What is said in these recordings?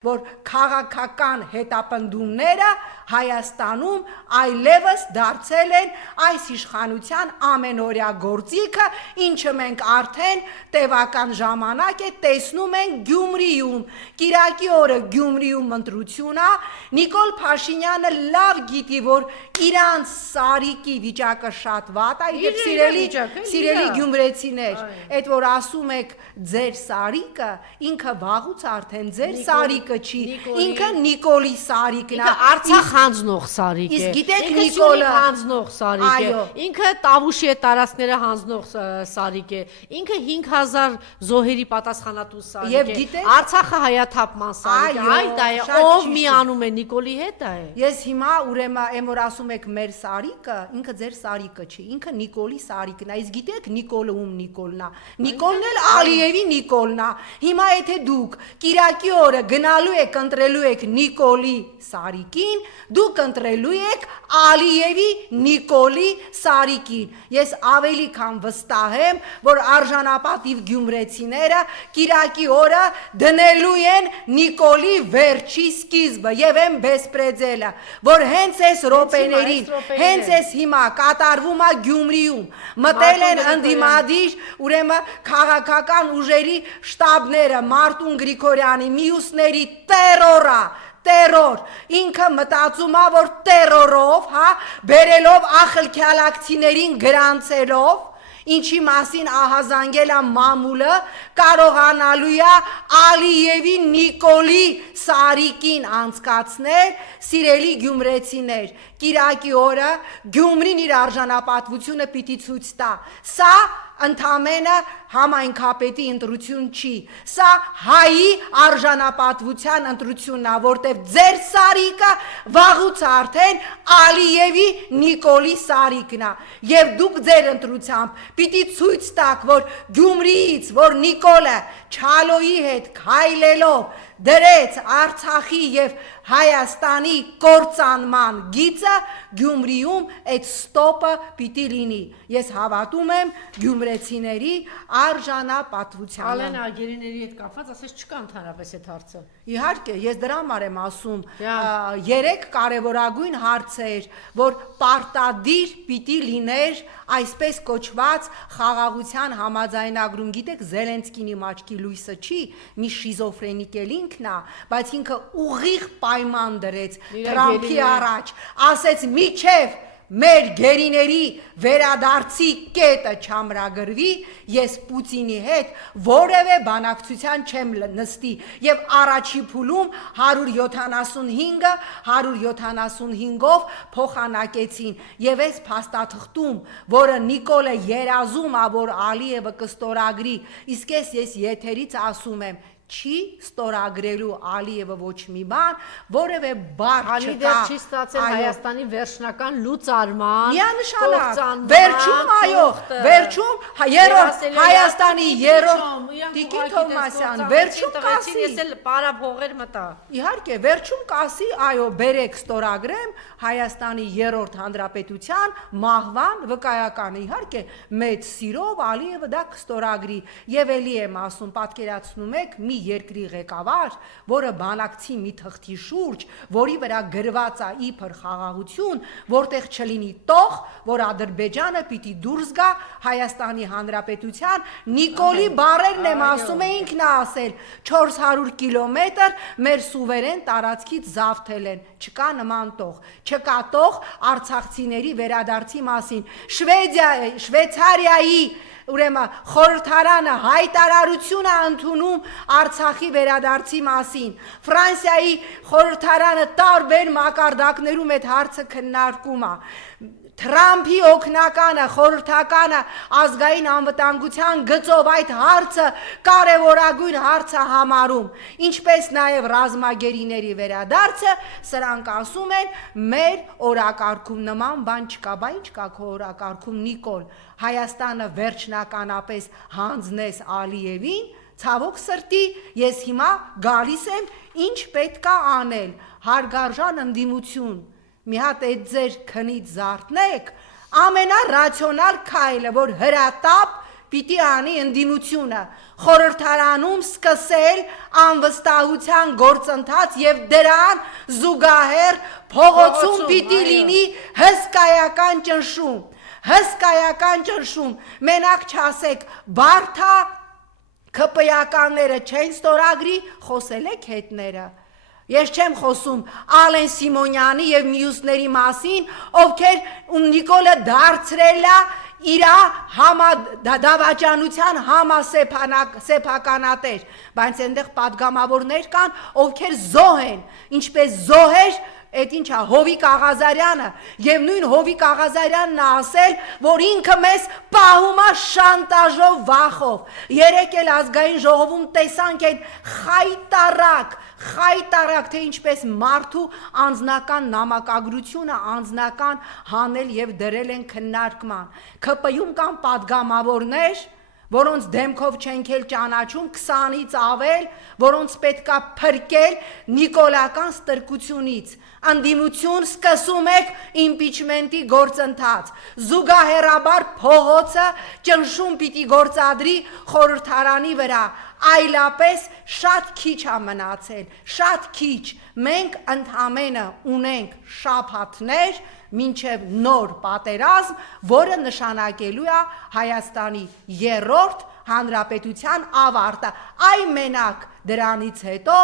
որ քաղաքական հետապնդումները Հայաստանում այլևս դարձել են այս իշխանության ամենօրյա գործիքը, ինչը մենք արդեն տևական ժամանակ է տեսնում ենք Գյումրիում, կիրակի օրը Գյումրիում ընտրություն է, Նիկոլ Փաշինյանը լավ գիտի, որ իրանց սարիկի վիճակը շատ վատ է, իդեպ սիրելի գյումրեցիներ, այդ որ ասում եք ձեր սարիկը, ինքը վաղուց արդեն ձեր սարիկը չի, ինքը Նիկոլի սարիկն է, Արցախ հանձնող սարիկ է, իսկ գիտեք ինքը Նիկոլը հանձնող սարիկ է, ինքը Տավուշի տարածքները հանձնող սարիկ է, ինքը 5000 զոհերի պատասխանատու սարիկ է, Արցախը հայաթափման սարիկ է, այ դա է, ով միանում է Նիկոլի հետ է։ Ես հիմա ուրեմն եմ որ ասում եք մեր սարիկը, ինքը ձեր սարիկը չի, ինքը Նիկոլի սարիկն է, իսկ գիտեք Նիկոլը ում Նիկոլն է, Նիկոլն էլ Ալիևի Նիկոլն է, հիմա եթե դուք կիրակի օրը գնալու եք ընտրելու եք Նիկոլի սարիկին, դուք ընտրելու եք Ալիևի Նիկոլի սարիկին, ես ավելի քան վստահ եմ, որ արժանապատիվ գյումրեցիները կիրակի օրը դնելու են Նիկոլի վերջի սկիզբը եւ են բեսպրեդելը, որ հենց այս ռոպեներին, հենց այս հիմա կատարվում է Գյումրիում, մտել են ընդդիմադիր, ուրեմն քաղաքական ուժերի շտաբները, Մարտուն Գրիգորյանի, մյուսների տերոր, ինքը մտածում է, որ տերորով, բերելով ախլքյալակցիներին գրանցելով, ինչի մասին ահազանգել է մամուլը, կարողանալու է Ալիևի Նիկոլի սարիկին անցկացնել, սիրելի գյումրեցիներ, կիրակի օրը Գյումրին իր արժանապատվությունը պիտի ցույց տա, սա ընդամենը համայնքապետի ընտրություն չի, սա հայի արժանապատվության ընտրությունն է, որտև ձեր սարիկը վաղուց արդեն Ալիևի Նիկոլի սարիկն է, եւ դուք ձեր ընտրությամբ պիտի ցույց տաք, որ Գյումրիից, որ Նիկոլը Չալոյի հետ քայլելով դրեց Արցախի եւ Հայաստանի կործանման գիծը, Գյումրիում այդ ստոպը պիտի լինի, ես հավատում եմ գյումրեցիների արժանապատվությանը։ Ալենա գերիների հետ կապված ասես չկա ընդհանրապես այդ հարցը։ Իհարկե, ես դրա համար եմ ասում, 3 կարևորագույն հարցեր, որ պարտադիր պիտի լիներ այսպես կոչված խաղաղության համաձայնագրում, գիտեք Զելենսկին իմ աչքի լույսը չի, մի շիզոֆրենիկ էլ ինքն է, բայց ինքը ուղիղ պայման դրեց Թրամփի առաջ, ասեց միչև մեր գերիների վերադարձի կետը չամրագրվի, ես Պուտինի հետ որևէ բանակցության չեմ նստի եւ առաջի փուլում 175-ով փոխանակեցին եւ այս փաստաթղթում, որը Նիկոլը երազում է, որ Ալիևը կստորագրի, իսկ ես եթերից ասում եմ չի ստորագրելու Ալիևը ոչ մի բան, որևէ բառ չկա։ Ալի դեռ չի ստացել Հայաստանի վերջնական լուծարման, միանշանակ, վերջում, այո, վերջում Հայաստանի երրորդ Տիկին Թովմասյան, վերջում կասի, ես էլ պարափողեր մտա։ Իհարկե, վերջում կասի, այո, բերեք ստորագրեմ Հայաստանի երրորդ հանրապետության մահվան վկայականը, իհարկե, մեծ սիրով Ալիևը դա կստորագրի, եւ էլի եմ ասում, պատկերացնում եք մի երկրի ղեկավար, որը բանակցի մի թղթի շուրջ, որի վրա գրված է իբր խաղաղություն, որտեղ չլինի տող, որ Ադրբեջանը պիտի դուրս գա Հայաստանի Հանրապետության, Նիկոլի բառերն եմ ասում է ինքն է ասել, 400 կիլոմետր մեր սուվերեն տարածքից զավթել են, չկա նման տող, չկա տող արցախցիների վերադարձի մասին, Շվեյցարիայի ուրեմն խորհրդարանը հայտարարություն է ընդունում Արցախի վերադարձի մասին, Ֆրանսիայի խորհրդարանը տարբեր մակարդակներում այդ հարցը քննարկում է, Թրամփի օգնականը, խորհրդականը ազգային անվտանգության գծով այդ հարցը կարևորագույն հարց է համարում, ինչպես նաև ռազմագերիների վերադարձը, սրանք ասում են մեր օրակարգում նման բան չկա, բա ինչ կա քո օրակարգում Նիկոլ, Հայաստանը վերջնականապես հանձնես Ալիևին, ցավոք սրտի, ես հիմա գալիս եմ ինչ պետք է անել, հարգարժան ընդդիմություն, մի հատ այդ ձեր քնից զարթնեք, ամենառացիոնալ քայլը, որ հրատապ պիտի անի ընդդիմությունը խորհրդարանում սկսել անվստահության գործընթաց եւ դրան զուգահեռ փողոցում պիտի լինի հսկայական ճնշում մենակ չասեք բարթա ԿՊ-ականները չեն ստորագրի խոսել եք հետները Ես չեմ խոսում Ալեն Սիմոնյանի եւ մյուսների մասին, ովքեր Նիկոլը դարձրել է իր դավաճանության համասեփականատեր, բայց այնտեղ падգամավորներ կան, ովքեր զոհ են, ինչպես զոհ էր Այդ ինչ է Հովիկ Աղազարյանը եւ նույն Հովիկ Աղազարյանն է ասել, որ ինքը մեզ պահում է շանտաժով վախով։ Երեք էլ ազգային ժողովում տեսանք այդ խայտարակ թե ինչպես մարդու անձնական նամակագրությունը անձնական հանել եւ դրել են քննարկման։ ԿՊ-ում կան падգամավորներ որոնց դեմքով չենք էլ ճանաչում 20-ից ավել, որոնց պետքա փրկել նիկոլական ստրկությունից։ Անդիմություն սկսում եք իմպիչմենտի գործընթաց։ Զուգահեռաբար փողոցը ճնշում պիտի գործադրի խորհրդարանի վրա։ Այլապես շատ քիչ է մնացել, շատ քիչ։ Մենք ընդամենը ունենք շաբաթներ մինչև նոր պատերազմ, որը նշանակելու է Հայաստանի երրորդ հանրապետության ավարտը։ Այ մենակ դրանից հետո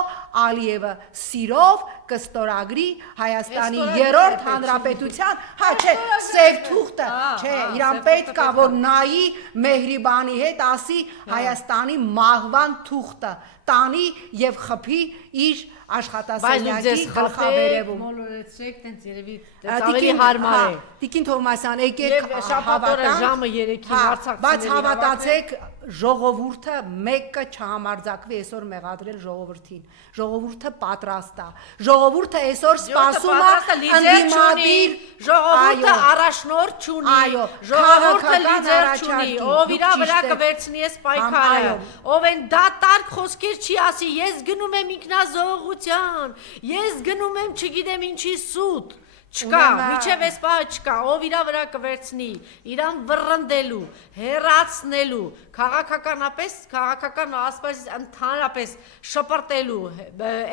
Ալիևը սիրով կստորագրի Հայաստանի երրորդ հանրապետության, չէ, սև թուղթը, չէ, իրան պետք է որ նայի Մեհրիբանի հետ ասի Հայաստանի մահվան թուղթը, տանի եւ խփի իր աշխատասենյակի գլխավերևում։ Մոլորեցեք, տենց երևի ավելի հարմար է։ Տիկին Թովմասյան, եկեք շաբաթօրը ժամը 3-ին հարցակցությունների բայց հավատացեք ժողովուրդը մեկը չհամարձակվի այսօր մեղադրել ժողովրդին։ Ժողովուրդը պատրաստ է։ Ժողովուրդը այսօր սպասում է ընդդիմադիր, ժողովուրդը առաջնորդ չունի, ժողովուրդը լիդեր չունի, ով իր վրա կվերցնի այս պայքարը, ով են դատարկ խոսքեր չի ասի, ես գնում եմ ինքնազոհության, ես գնում եմ չգիտեմ ինչի սուտ, չկա, միջև այս պահը չկա, ով իր վրա կվերցնի, իրան վռնդելու, հեռացնելու, քաղաքական ասպարեզից ընդհանրապես շպրտելու,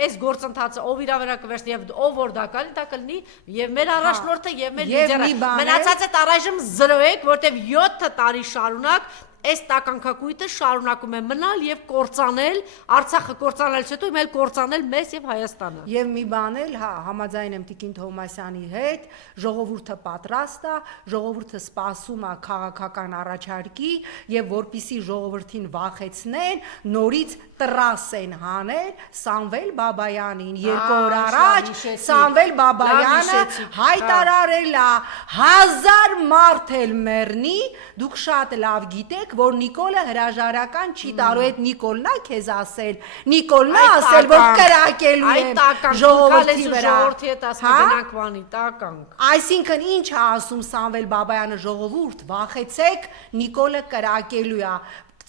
այս գործընթացը ով իր վրա կվերցնի եւ ով որ դա կլինի եւ մեր առաջնորդը եւ մեր լիդերը մնացածը առայժմ 0 եք, որտեւ 7 տարի շարունակ Այս տականքակույտը շարունակում է մնալ եւ կործանել, Արցախը կործանելուց հետո իմել կործանել մեզ եւ Հայաստանը։ Եվ մի բան էլ, համաձայն եմ Տիկին Թովմասյանի հետ, ժողովուրդը պատրաստ է, ժողովուրդը սպասում է քաղաքական առաջարկի եւ որպիսի ժողովրդին վախեցնեն, նորից տրաս են հանել Սամվել Բաբայանին, 2 օր առաջ Սամվել Բաբայանը հայտարարել է 1000 մարդ էլ մեռնի, դուք շատ լավ գիտեք որ Նիկոլը հրաժարական չի տալու այդ Նիկոլն է քեզ ասել Նիկոլն է ասել որ կրակելու է ժողովրդի վրա Այսինքն ինչ է ասում Սամվել Բաբայանը ժողովուրդ վախեցեք Նիկոլը կրակելու է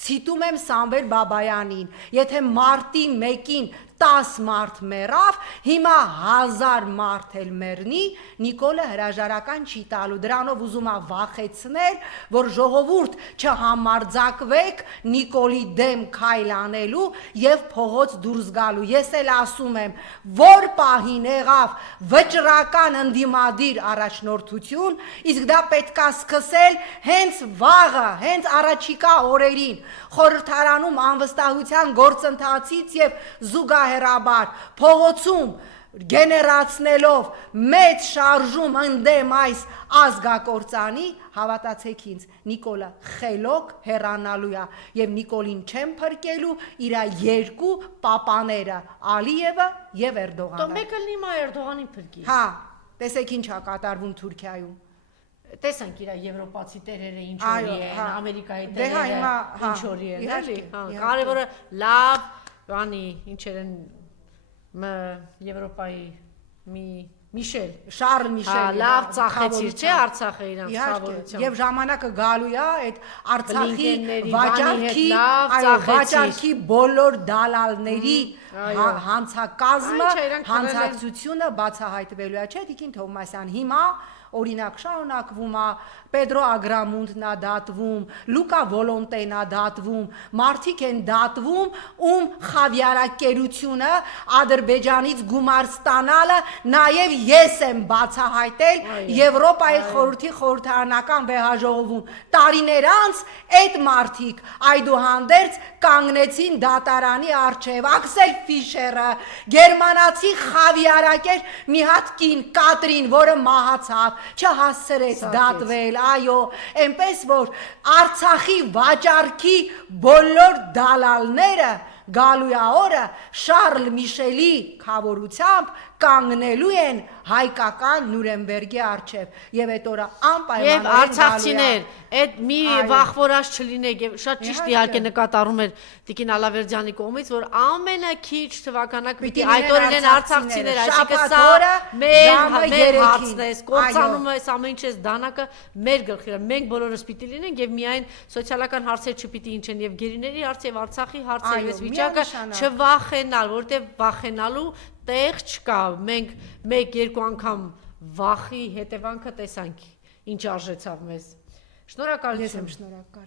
Ցիտում եմ Սամվել Բաբայանին եթե մարտի 1-ին 10 մարդ մեռավ, հիմա 1000 մարդ էլ մեռնի, Նիկոլը հրաժարական չի տալու, դրանով ուզում է վախեցնել, որ ժողովուրդ չհամարձակվեք Նիկոլի դեմ քայլ անելու եւ փողոց դուրս գալու։ Ես էլ ասում եմ, որ պահին եղավ վճռական ընդդիմադիր առաջնորդություն, իսկ դա պետքա սկսել հենց վաղը, հենց առաջիկա օրերին, խորհրդարանում անվստահության գործընթացից եւ զուգահեռաբար փողոցում գեներացնելով մեծ շարժում ընդդեմ այս ազգակործանի հավատացեք ինձ Նիկոլը խելոք հեռանալու է եւ Նիկոլին չեն փրկելու իր երկու պապաները Ալիևը եւ Էրդողանը Դու մեկը լիմա Էրդողանին փրկի Հա տեսեք ինչ է կատարվում Թուրքիայում Տեսանք իր եվրոպացի տերերը ինչ օրի են Ամերիկայի տերերը ինչ օրի են էլի կարևորը լավ Բանի ինչեր են Եվրոպայի Միշել Շարլ Միշել լավ ծախեցիր չէ Արցախը իրանց խավորությամբ եւ ժամանակը գալու է այդ Արցախի վաճառքի բոլոր դալալների հանցակազմը հանցակցությունը բացահայտվելու է չէ Տիկին Թովմասյան հիմա օրինակ շարունակվում է Պետրո Ագրամունտն է դատվում, Լուկա Վոլոնտեն է դատվում, մարդիկ են դատվում, ում խավիարակերությունը Ադրբեջանից գումար ստանալը նաև ես եմ բացահայտել Եվրոպայի խորհրդի խորհրդարանական վեհաժողովում։ Տարիներ անց այդ մարդիկ այդուհանդերձ կանգնեցին դատարանի առջև, Աքսել Ֆիշերը, գերմանացի խավիարակեր մի հատ կին Կատրին, որը մահացավ, չհասցրեց դատվել, այո, այնպես որ Արցախի վաճառքի բոլոր դալալները գալու է օրը Շարլ Միշելի խավորությամբ կանգնելու են հայկական Նուրեմբերգի առջև եւ այդ օրը անպայման եւ արցախցիներ այդ մի վախվորած չլինեք եւ շատ ճիշտ իհարկե նկատառում էր Տիկին Ալավերդյանի կողմից որ ամենաքիչ թվականակը պիտի այդ օրն են արցախցիներ այսինքն սա մեր հարցն է կործանումը այս ամեն ինչ էս դանակը մեր գլխի է մենք բոլորս պիտի լինենք եւ միայն սոցիալական հարցեր չպիտի ինչեն եւ գերիների հարց եւ Արցախի հարց եւ այս վիճակը չվախենալ որտեւ վախենալու տեղ չկա մենք 1-2 անգամ վախի հետևանքը տեսանք ինչ արժեցավ մեզ շնորհակալություն շնորհակալ